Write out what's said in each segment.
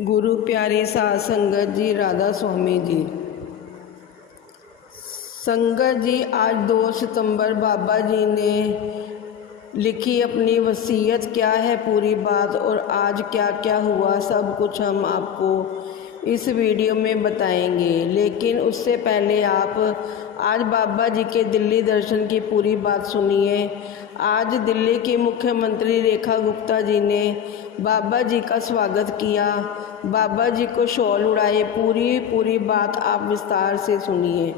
गुरु प्यारी साध संगत जी, राधा स्वामी जी। संगत जी, आज 2 सितंबर बाबा जी ने लिखी अपनी वसीयत क्या है पूरी बात और आज क्या क्या हुआ सब कुछ हम आपको इस वीडियो में बताएंगे। लेकिन उससे पहले आप आज बाबा जी के दिल्ली दर्शन की पूरी बात सुनिए। आज दिल्ली की मुख्यमंत्री रेखा गुप्ता जी ने बाबा जी का स्वागत किया, बाबा जी को शॉल उड़ाए। पूरी बात आप विस्तार से सुनिए।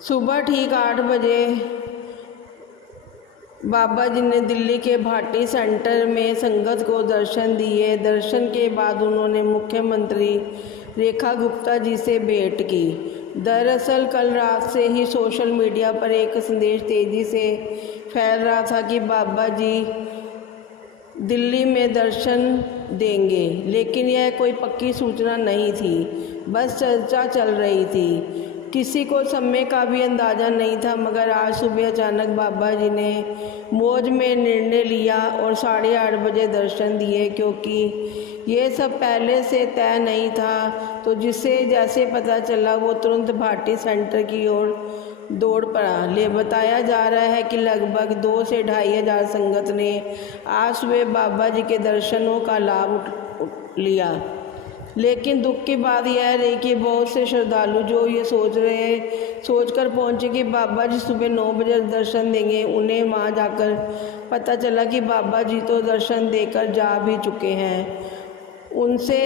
सुबह ठीक 8 बजे बाबा जी ने दिल्ली के भाटी सेंटर में संगत को दर्शन दिए। दर्शन के बाद उन्होंने मुख्यमंत्री रेखा गुप्ता जी से भेंट की। दरअसल कल रात से ही सोशल मीडिया पर एक संदेश तेज़ी से फैल रहा था कि बाबा जी दिल्ली में दर्शन देंगे, लेकिन यह कोई पक्की सूचना नहीं थी, बस चर्चा चल रही थी। किसी को समय का भी अंदाज़ा नहीं था, मगर आज सुबह अचानक बाबा जी ने मौज में निर्णय लिया और 8:30 बजे दर्शन दिए। क्योंकि ये सब पहले से तय नहीं था, तो जिसे जैसे पता चला वो तुरंत भाटी सेंटर की ओर दौड़ पड़ा। बताया जा रहा है कि लगभग 2 से 2,500 संगत ने आज सुबह बाबा जी के दर्शनों का लाभ लिया। लेकिन दुख की बात यह रही कि बहुत से श्रद्धालु जो ये सोचकर पहुँचे कि बाबा जी सुबह 9 बजे दर्शन देंगे, उन्हें वहाँ जाकर पता चला कि बाबा जी तो दर्शन देकर जा भी चुके हैं। उनसे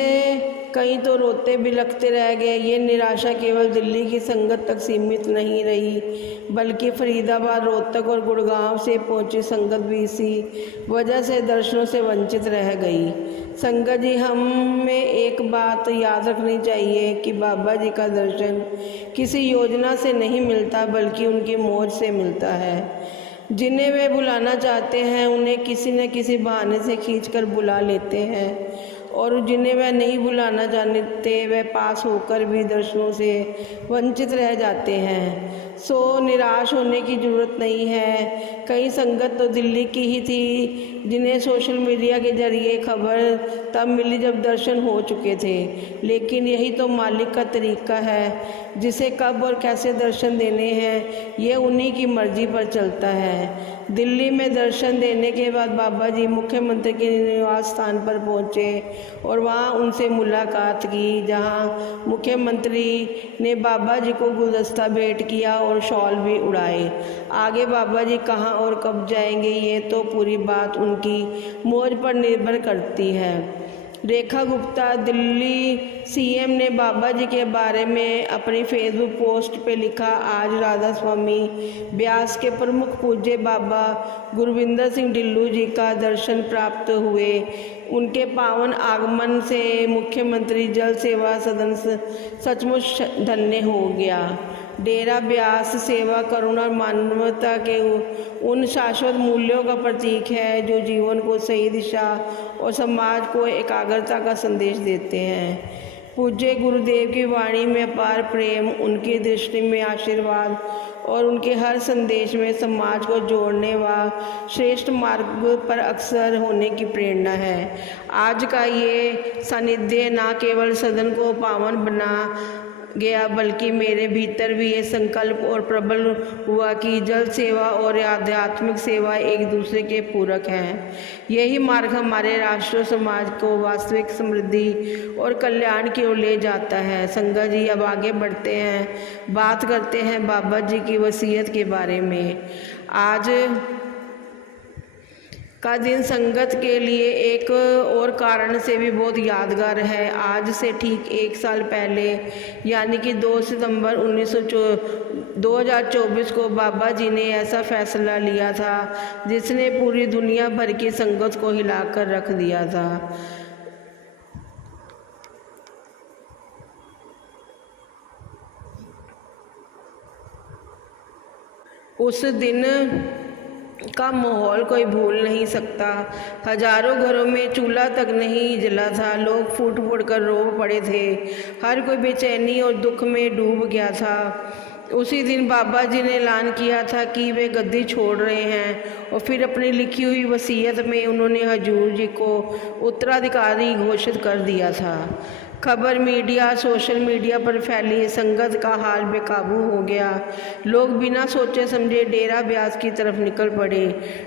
कई तो रोते बिलखते रह गए। ये निराशा केवल दिल्ली की संगत तक सीमित नहीं रही, बल्कि फरीदाबाद, रोहतक और गुड़गांव से पहुंची संगत भी इसी वजह से दर्शनों से वंचित रह गई। संगत जी, हमें एक बात याद रखनी चाहिए कि बाबा जी का दर्शन किसी योजना से नहीं मिलता, बल्कि उनकी मौज से मिलता है। जिन्हें वे बुलाना चाहते हैं उन्हें किसी न किसी बहाने से खींचकर बुला लेते हैं, और जिन्हें वह नहीं बुलाना जानते वह पास होकर भी दर्शनों से वंचित रह जाते हैं। सो निराश होने की ज़रूरत नहीं है। कई संगत तो दिल्ली की ही थी जिन्हें सोशल मीडिया के जरिए खबर तब मिली जब दर्शन हो चुके थे। लेकिन यही तो मालिक का तरीका है, जिसे कब और कैसे दर्शन देने हैं ये उन्हीं की मर्जी पर चलता है। दिल्ली में दर्शन देने के बाद बाबा जी मुख्यमंत्री के निवास स्थान पर पहुंचे और वहां उनसे मुलाकात की, जहां मुख्यमंत्री ने बाबा जी को गुलदस्ता भेंट किया और शॉल भी उड़ाए। आगे बाबा जी कहां और कब जाएंगे ये तो पूरी बात उनकी मौज पर निर्भर करती है। रेखा गुप्ता, दिल्ली सीएम ने बाबा जी के बारे में अपनी फेसबुक पोस्ट पे लिखा, आज राधा स्वामी ब्यास के प्रमुख पूज्य बाबा गुरविंदर सिंह ढिल्लों जी का दर्शन प्राप्त हुए। उनके पावन आगमन से मुख्यमंत्री जल सेवा सदन सचमुच धन्य हो गया। डेरा ब्यास सेवा, करुणा और मानवता के उन शाश्वत मूल्यों का प्रतीक है जो जीवन को सही दिशा और समाज को एकाग्रता का संदेश देते हैं। पूज्य गुरुदेव की वाणी में अपार प्रेम, उनकी दृष्टि में आशीर्वाद और उनके हर संदेश में समाज को जोड़ने व श्रेष्ठ मार्ग पर अक्सर होने की प्रेरणा है। आज का ये सानिध्य न केवल सदन को पावन बना गया, बल्कि मेरे भीतर भी ये संकल्प और प्रबल हुआ कि जल सेवा और आध्यात्मिक सेवा एक दूसरे के पूरक हैं। यही मार्ग हमारे राष्ट्र और समाज को वास्तविक समृद्धि और कल्याण की ओर ले जाता है। संगत जी, अब आगे बढ़ते हैं, बात करते हैं बाबा जी की वसीयत के बारे में। आज का दिन संगत के लिए एक और कारण से भी बहुत यादगार है। आज से ठीक 1 साल पहले यानी कि 2 सितंबर 2024 को बाबा जी ने ऐसा फैसला लिया था जिसने पूरी दुनिया भर की संगत को हिलाकर रख दिया था। उस दिन का माहौल कोई भूल नहीं सकता। हजारों घरों में चूल्हा तक नहीं जला था, लोग फूट फूट कर रो पड़े थे, हर कोई बेचैनी और दुख में डूब गया था। उसी दिन बाबा जी ने ऐलान किया था कि वे गद्दी छोड़ रहे हैं और फिर अपनी लिखी हुई वसीयत में उन्होंने हजूर जी को उत्तराधिकारी घोषित कर दिया था। खबर मीडिया सोशल मीडिया पर फैली, संगत का हाल बेकाबू हो गया। लोग बिना सोचे समझे डेरा ब्यास की तरफ निकल पड़े।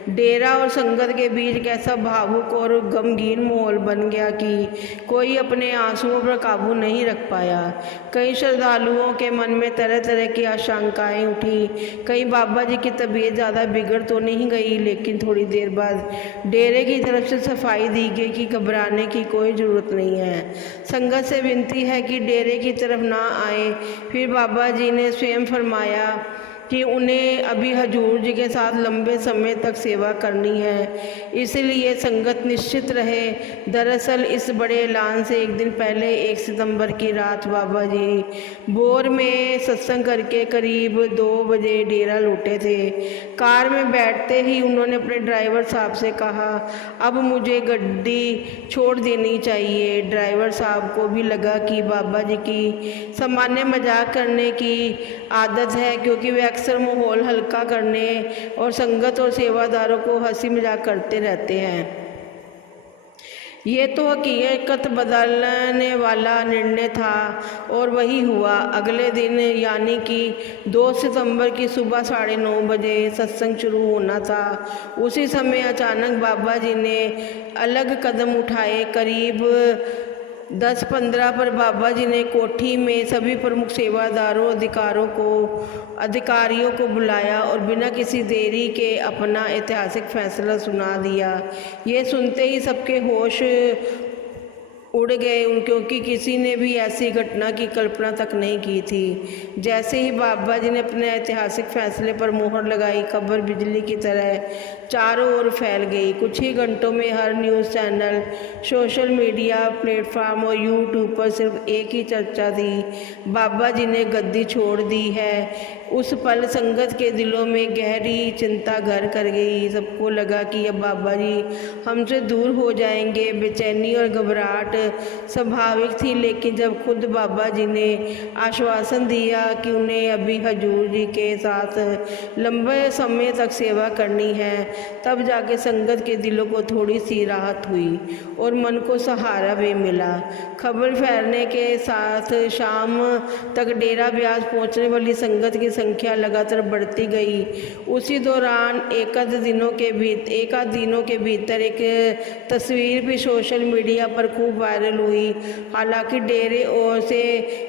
डेरा और संगत के बीच एक ऐसा भावुक और गमगीन माहौल बन गया कि कोई अपने आंसुओं पर काबू नहीं रख पाया। कई श्रद्धालुओं के मन में तरह तरह की आशंकाएं उठी। कहीं बाबा जी की तबीयत ज़्यादा बिगड़ तो नहीं गई, लेकिन थोड़ी देर बाद डेरे की तरफ से सफाई दी गई कि घबराने की कोई ज़रूरत नहीं है, संगत से विनती है कि डेरे की तरफ ना आए। फिर बाबा जी ने स्वयं फरमाया कि उन्हें अभी हजूर जी के साथ लंबे समय तक सेवा करनी है, इसलिए संगत निश्चित रहे। दरअसल इस बड़े ऐलान से एक दिन पहले 1 सितंबर की रात बाबा जी बोर में सत्संग करके करीब 2 बजे डेरा लौटे थे। कार में बैठते ही उन्होंने अपने ड्राइवर साहब से कहा, अब मुझे गड्डी छोड़ देनी चाहिए। ड्राइवर साहब को भी लगा कि बाबा जी की सामान्य मजाक करने की आदत है, क्योंकि वे अक्सर माहौल हल्का करने और संगत और सेवादारों को हंसी मजाक करते रहते हैं। ये तो हकीकत बदलने वाला निर्णय था और वही हुआ। अगले दिन यानी कि 2 सितंबर की सुबह 9:30 बजे सत्संग शुरू होना था। उसी समय अचानक बाबा जी ने अलग कदम उठाए। करीब 10:15 पर बाबा जी ने कोठी में सभी प्रमुख सेवादारों अधिकारियों को बुलाया और बिना किसी देरी के अपना ऐतिहासिक फैसला सुना दिया। ये सुनते ही सबके होश उड़ गए, क्योंकि किसी ने भी ऐसी घटना की कल्पना तक नहीं की थी। जैसे ही बाबा जी ने अपने ऐतिहासिक फैसले पर मोहर लगाई, खबर बिजली की तरह चारों ओर फैल गई। कुछ ही घंटों में हर news channel, social media platform और यूट्यूब पर सिर्फ एक ही चर्चा थी, बाबा जी ने गद्दी छोड़ दी है। उस पल संगत के दिलों में गहरी चिंता घर कर गई। सबको लगा कि अब बाबा जी हमसे दूर हो जाएंगे। बेचैनी और घबराहट स्वाभाविक थी, लेकिन जब खुद बाबा जी ने आश्वासन दिया कि उन्हें अभी हजूर जी के साथ लंबे समय तक सेवा करनी है, तब जाके संगत के दिलों को थोड़ी सी राहत हुई और मन को सहारा भी मिला। खबर फैलने के साथ शाम तक डेरा ब्यास पहुंचने वाली संगत की संख्या लगातार बढ़ती गई। उसी दौरान एकाध दिनों के भीतर एक तस्वीर भी सोशल मीडिया पर खूब वायरल हुई। हालांकि डेरे ओर से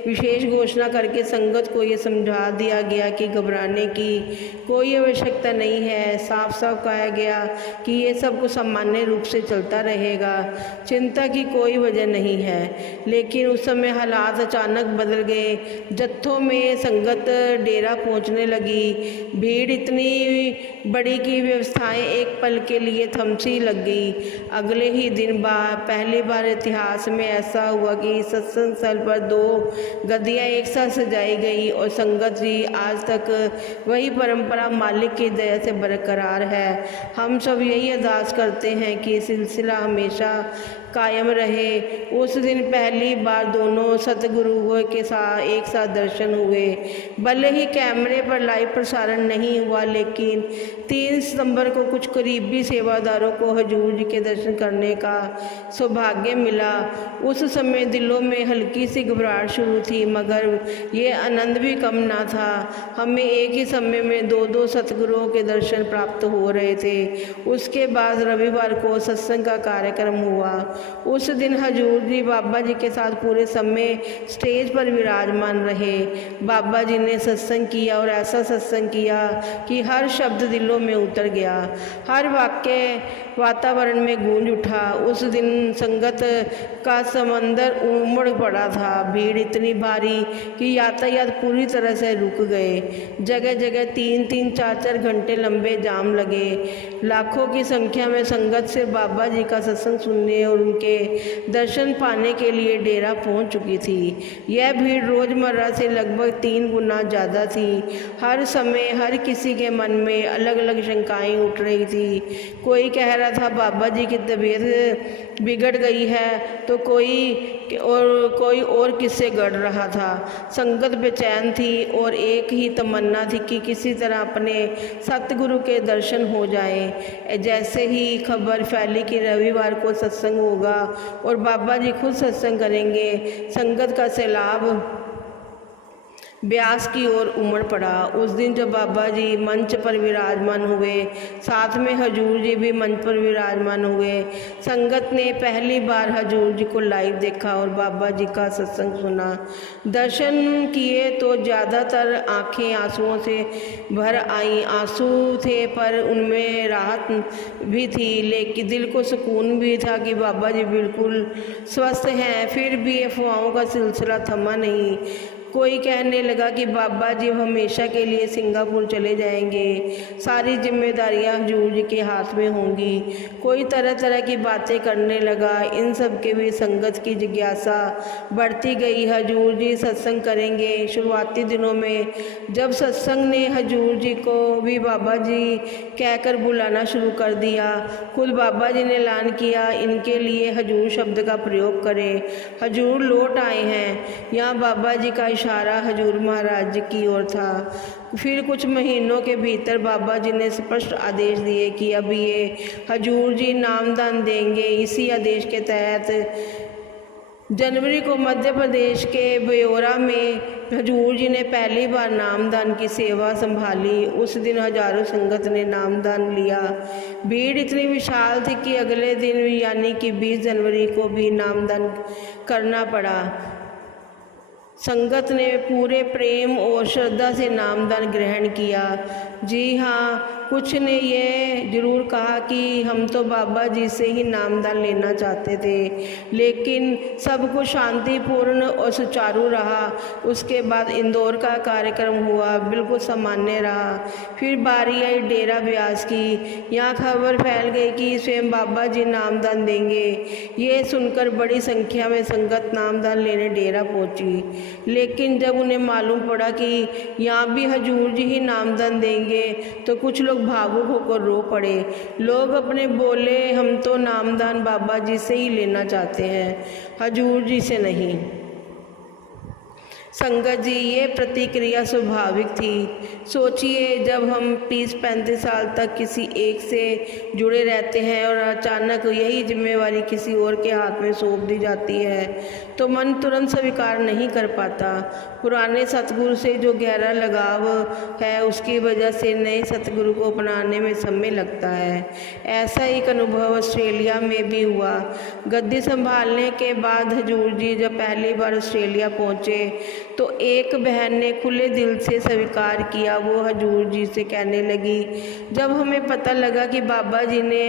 विशेष घोषणा करके संगत को ये समझा दिया गया कि घबराने की कोई आवश्यकता नहीं है। साफ साफ कहा गया कि ये सब कुछ सामान्य रूप से चलता रहेगा, चिंता की कोई वजह नहीं है। लेकिन उस समय हालात अचानक बदल गए। जत्थों में संगत डेरा पहुंचने लगी। भीड़ इतनी बड़ी कि व्यवस्थाएं एक पल के लिए थमसी लग गई। अगले ही दिन पहली बार इतिहास में ऐसा हुआ कि सत्संग स्थल पर 2 गद्दियां एक साथ सजाई गई और संगत जी आज तक वही परंपरा मालिक की दया से बरकरार है। हम सब यही अरदास करते हैं कि सिलसिला हमेशा कायम रहे। उस दिन पहली बार दोनों सतगुरुओं के साथ एक साथ दर्शन हुए। भले ही कैमरे पर लाइव प्रसारण नहीं हुआ, लेकिन 3 सितंबर को कुछ करीबी सेवादारों को हजूर जी के दर्शन करने का सौभाग्य मिला। उस समय दिलों में हल्की सी घबराहट शुरू थी, मगर ये आनंद भी कम ना था। हमें एक ही समय में 2 सतगुरुओं के दर्शन प्राप्त हो रहे थे। उसके बाद रविवार को सत्संग का कार्यक्रम हुआ। उस दिन हजूर जी बाबा जी के साथ पूरे समय स्टेज पर विराजमान रहे। बाबा जी ने सत्संग किया और ऐसा सत्संग किया कि हर शब्द दिलों में उतर गया, हर वाक्य वातावरण में गूंज उठा। उस दिन संगत का समंदर उमड़ पड़ा था। भीड़ इतनी भारी कि यातायात पूरी तरह से रुक गए। जगह जगह 3-3, 4-4 घंटे लंबे जाम लगे। लाखों की संख्या में संगत से बाबा जी का सत्संग सुनने और उनके दर्शन पाने के लिए डेरा पहुंच चुकी थी। यह भीड़ रोज़मर्रा से लगभग 3 गुना ज़्यादा थी। हर समय हर किसी के मन में अलग अलग शंकाएं उठ रही थी। कोई कह रहा था बाबा जी की तबीयत बिगड़ गई है, तो कोई और किससे गढ़ रहा था। संगत बेचैन थी और एक ही तमन्ना थी कि किसी तरह अपने सतगुरु के दर्शन हो जाए। जैसे ही खबर फैली कि रविवार को सत्संग होगा और बाबा जी खुद सत्संग करेंगे, संगत का सैलाब ब्यास की ओर उमड़ पड़ा। उस दिन जब बाबा जी मंच पर विराजमान हुए, साथ में हजूर जी भी मंच पर विराजमान हुए। संगत ने पहली बार हजूर जी को लाइव देखा और बाबा जी का सत्संग सुना। दर्शन किए तो ज़्यादातर आंखें आंसुओं से भर आईं। आंसू थे पर उनमें राहत भी थी, लेकिन दिल को सुकून भी था कि बाबा जी बिल्कुल स्वस्थ हैं। फिर भी अफवाहों का सिलसिला थमा नहीं। कोई कहने लगा कि बाबा जी हमेशा के लिए सिंगापुर चले जाएंगे, सारी जिम्मेदारियां हजूर जी के हाथ में होंगी। कोई तरह तरह की बातें करने लगा। इन सब के भी संगत की जिज्ञासा बढ़ती गई। हजूर जी सत्संग करेंगे। शुरुआती दिनों में जब सत्संग ने हजूर जी को भी बाबा जी कहकर बुलाना शुरू कर दिया, खुद बाबा जी ने ऐलान किया इनके लिए हजूर शब्द का प्रयोग करें। हजूर लौट आए हैं। यहाँ बाबा जी का इशारा हजूर महाराज जी की ओर था। फिर कुछ महीनों के भीतर बाबा जी ने स्पष्ट आदेश दिए कि अब ये हजूर जी नामदान देंगे। इसी आदेश के तहत जनवरी को मध्य प्रदेश के ब्योरा में हजूर जी ने पहली बार नामदान की सेवा संभाली। उस दिन हजारों संगत ने नामदान लिया। भीड़ इतनी विशाल थी कि अगले दिन यानी कि 20 जनवरी को भी नामदान करना पड़ा। संगत ने पूरे प्रेम और श्रद्धा से नामदान ग्रहण किया। जी हाँ, कुछ ने ये ज़रूर कहा कि हम तो बाबा जी से ही नामदान लेना चाहते थे, लेकिन सब कुछ शांतिपूर्ण और सुचारू रहा। उसके बाद इंदौर का कार्यक्रम हुआ, बिल्कुल सामान्य रहा। फिर बारी आई डेरा ब्यास की। यहाँ खबर फैल गई कि स्वयं बाबा जी नामदान देंगे। ये सुनकर बड़ी संख्या में संगत नामदान लेने डेरा पहुँची, लेकिन जब उन्हें मालूम पड़ा कि यहाँ भी हजूर जी ही नामदान देंगे तो कुछ लोग भावुक होकर रो पड़े। लोग अपने बोले, हम तो नामदान बाबा जी से ही लेना चाहते हैं, हजूर जी से नहीं। संगत जी, ये प्रतिक्रिया स्वाभाविक थी। सोचिए, जब हम 30-35 साल तक किसी एक से जुड़े रहते हैं और अचानक यही जिम्मेवारी किसी और के हाथ में सौंप दी जाती है तो मन तुरंत स्वीकार नहीं कर पाता। पुराने सतगुरु से जो गहरा लगाव है, उसकी वजह से नए सतगुरु को अपनाने में समय लगता है। ऐसा एक अनुभव ऑस्ट्रेलिया में भी हुआ। गद्दी संभालने के बाद हजूर जी जब पहली बार ऑस्ट्रेलिया पहुँचे तो एक बहन ने खुले दिल से स्वीकार किया। वो हजूर जी से कहने लगी, जब हमें पता लगा कि बाबा जी ने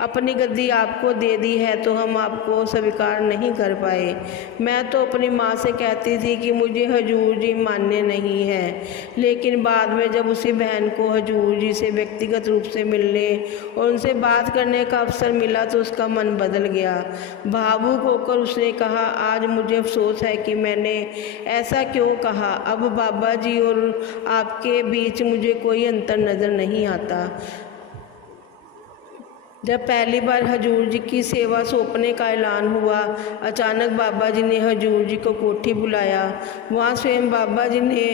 अपनी गद्दी आपको दे दी है तो हम आपको स्वीकार नहीं कर पाए। मैं तो अपनी माँ से कहती थी कि मुझे हजूर जी मान्य नहीं है, लेकिन बाद में जब उसी बहन को हजूर जी से व्यक्तिगत रूप से मिलने और उनसे बात करने का अवसर मिला तो उसका मन बदल गया। भावुक होकर उसने कहा, आज मुझे अफसोस है कि मैंने ऐसा क्यों कहा। अब बाबा जी और आपके बीच मुझे कोई अंतर नज़र नहीं आता। जब पहली बार हजूर जी की सेवा सौंपने का ऐलान हुआ, अचानक बाबा जी ने हजूर जी को कोठी बुलाया। वहाँ स्वयं बाबा जी ने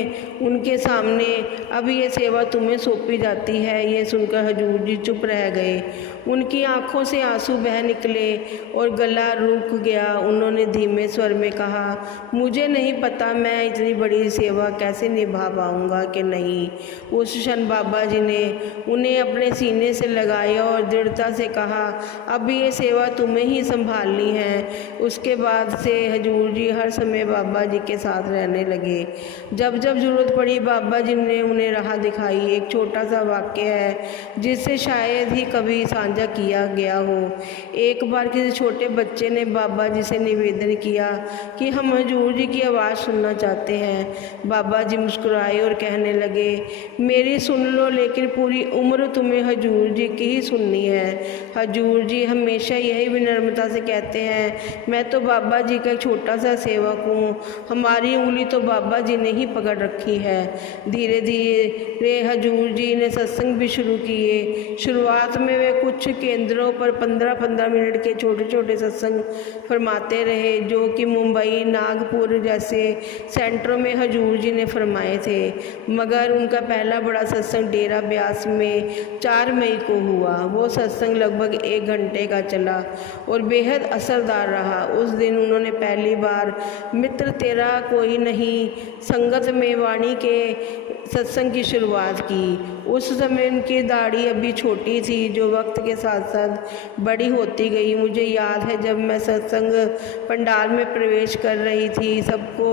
उनके सामने, अब ये सेवा तुम्हें सौंपी जाती है। ये सुनकर हजूर जी चुप रह गए। उनकी आंखों से आंसू बह निकले और गला रुक गया। उन्होंने धीमे स्वर में कहा, मुझे नहीं पता मैं इतनी बड़ी सेवा कैसे निभा पाऊँगा कि नहीं। उस क्षण बाबा जी ने उन्हें अपने सीने से लगाया और दृढ़ता से कहा, अब ये सेवा तुम्हें ही संभालनी है। उसके बाद से हजूर जी हर समय बाबा जी के साथ रहने लगे। जब जब ज़रूरत पड़ी बाबा जी ने उन्हें राह दिखाई। एक छोटा सा वाक्य है जिससे शायद ही कभी साझा किया गया हो। एक बार किसी छोटे बच्चे ने बाबा जी से निवेदन किया कि हम हजूर जी की आवाज़ सुनना चाहते हैं। बाबा जी मुस्कुराए और कहने लगे, मेरी सुन लो, लेकिन पूरी उम्र तुम्हें हजूर जी की ही सुननी है। हजूर जी हमेशा यही विनम्रता से कहते हैं, मैं तो बाबा जी का एक छोटा सा सेवक हूँ, हमारी उंगली तो बाबा जी ने ही पकड़ रखी है। धीरे धीरे हजूर जी ने सत्संग भी शुरू किए। शुरुआत में वे कुछ केंद्रों पर 15-15 मिनट के छोटे छोटे सत्संग फरमाते रहे, जो कि मुंबई, नागपुर जैसे सेंटरों में हजूर जी ने फरमाए थे। मगर उनका पहला बड़ा सत्संग डेरा ब्यास में 4 मई को हुआ। वो सत्संग लगभग 1 घंटे का चला और बेहद असरदार रहा। उस दिन उन्होंने पहली बार मित्र तेरा कोई नहीं संगत में वाणी के सत्संग की शुरुआत की। उस समय उनकी दाढ़ी अभी छोटी थी, जो वक्त के साथ साथ बड़ी होती गई। मुझे याद है जब मैं सत्संग पंडाल में प्रवेश कर रही थी, सबको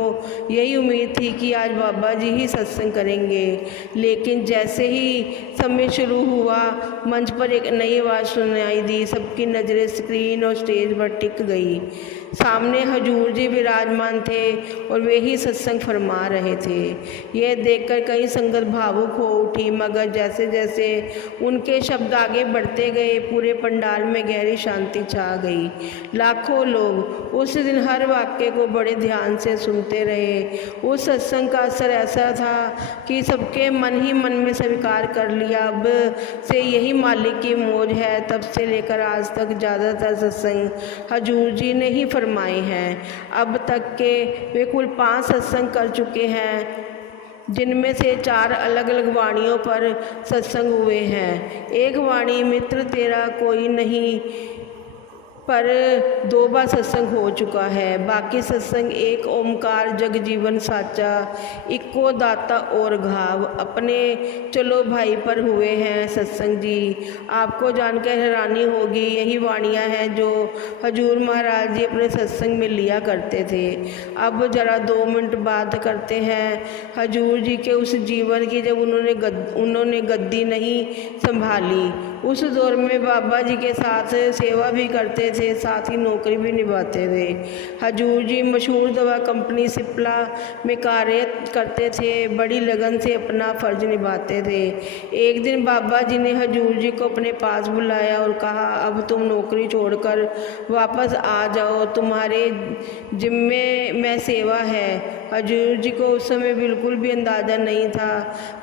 यही उम्मीद थी कि आज बाबा जी ही सत्संग करेंगे। लेकिन जैसे ही समय शुरू हुआ, मंच पर एक नई आवाज़ सुनाई दी। सबकी नज़रें स्क्रीन और स्टेज पर टिक गई। सामने हजूर जी विराजमान थे और वे ही सत्संग फरमा रहे थे। यह देखकर कई संगत भावुक हो उठी, मगर जैसे जैसे उनके शब्द आगे बढ़ते गए, पूरे पंडाल में गहरी शांति छा गई। लाखों लोग उस दिन हर वाक्य को बड़े ध्यान से सुनते रहे। उस सत्संग का असर ऐसा था कि सबके मन ही मन में स्वीकार कर लिया, अब से यही मालिक की मौज है। तब से लेकर आज तक ज़्यादातर सत्संग हजूर जी ने ही फरमाए हैं। अब तक के वे कुल 5 सत्संग कर चुके हैं, जिनमें से 4 अलग अलग वाणियों पर सत्संग हुए हैं। एक वाणी मित्र तेरा कोई नहीं पर 2 बार सत्संग हो चुका है। बाकी सत्संग एक ओमकार जग जीवन साचा, इक्को दाता और घाव, अपने चलो भाई पर हुए हैं सत्संग जी। आपको जानकर हैरानी होगी, यही वाणियाँ हैं जो हजूर महाराज जी अपने सत्संग में लिया करते थे। अब ज़रा 2 मिनट बात करते हैं हजूर जी के उस जीवन की जब उन्होंने गद्दी नहीं संभाली। उस दौर में बाबा जी के साथ सेवा भी करते थे, साथ ही नौकरी भी निभाते थे। हजूर जी मशहूर दवा कंपनी सिप्ला में कार्य करते थे, बड़ी लगन से अपना फर्ज निभाते थे। एक दिन बाबा जी ने हजूर जी को अपने पास बुलाया और कहा, अब तुम नौकरी छोड़कर वापस आ जाओ, तुम्हारे जिम्मे में सेवा है। हजूर जी को उस समय बिल्कुल भी अंदाज़ा नहीं था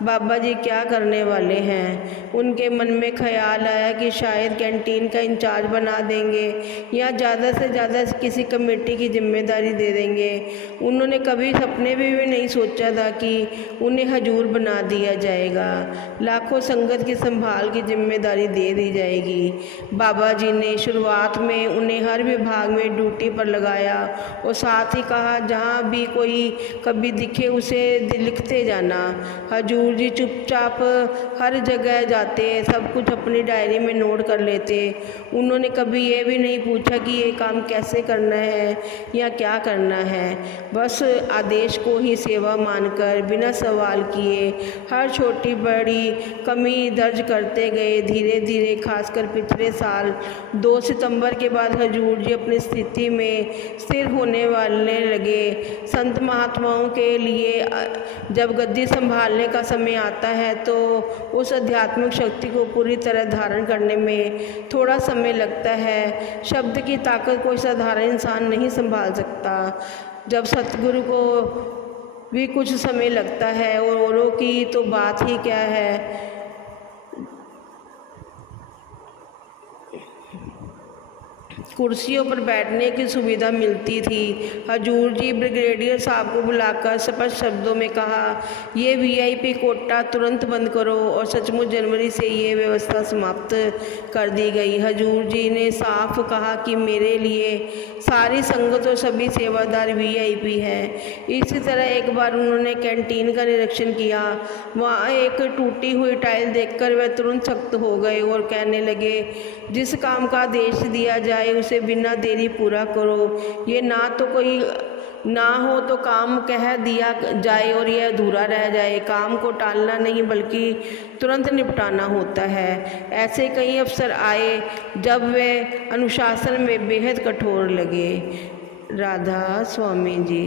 बाबा जी क्या करने वाले हैं। उनके मन में ख्याल आया कि शायद कैंटीन का इंचार्ज बना देंगे या ज़्यादा से ज़्यादा किसी कमेटी की जिम्मेदारी दे देंगे। उन्होंने कभी सपने में भी नहीं सोचा था कि उन्हें हजूर बना दिया जाएगा, लाखों संगत की संभाल की जिम्मेदारी दे दी जाएगी। बाबा जी ने शुरुआत में उन्हें हर विभाग में ड्यूटी पर लगाया और साथ ही कहा, जहाँ भी कोई कभी दिखे उसे लिखते जाना। हजूर जी चुपचाप हर जगह जाते, सब कुछ अपनी डायरी में नोट कर लेते। उन्होंने कभी ये भी नहीं पूछा कि ये काम कैसे करना है या क्या करना है, बस आदेश को ही सेवा मानकर बिना सवाल किए हर छोटी बड़ी कमी दर्ज करते गए। धीरे धीरे खासकर पिछले साल 2 सितंबर के बाद हजूर जी अपनी स्थिति में स्थिर होने वाले लगे। संत महात्माओं के लिए जब गद्दी संभालने का समय आता है तो उस आध्यात्मिक शक्ति को पूरी तरह धारण करने में थोड़ा समय लगता है। शब्द की ताकत कोई साधारण इंसान नहीं संभाल सकता। जब सतगुरु को भी कुछ समय लगता है और औरों की तो बात ही क्या है। कुर्सियों पर बैठने की सुविधा मिलती थी। हजूर जी ब्रिगेडियर साहब को बुलाकर स्पष्ट शब्दों में कहा, ये वीआईपी कोटा तुरंत बंद करो, और सचमुच जनवरी से ये व्यवस्था समाप्त कर दी गई। हजूर जी ने साफ कहा कि मेरे लिए सारी संगत और सभी सेवादार वीआईपी हैं। इसी तरह एक बार उन्होंने कैंटीन का निरीक्षण किया। वहाँ एक टूटी हुई टाइल देखकर वह तुरंत सख्त हो गए और कहने लगे, जिस काम का आदेश दिया जाए उसे बिना देरी पूरा करो। ये ना तो कोई ना हो तो काम कह दिया जाए और यह अधूरा रह जाए। काम को टालना नहीं बल्कि तुरंत निपटाना होता है। ऐसे कई अवसर आए जब वे अनुशासन में बेहद कठोर लगे। राधा स्वामी जी।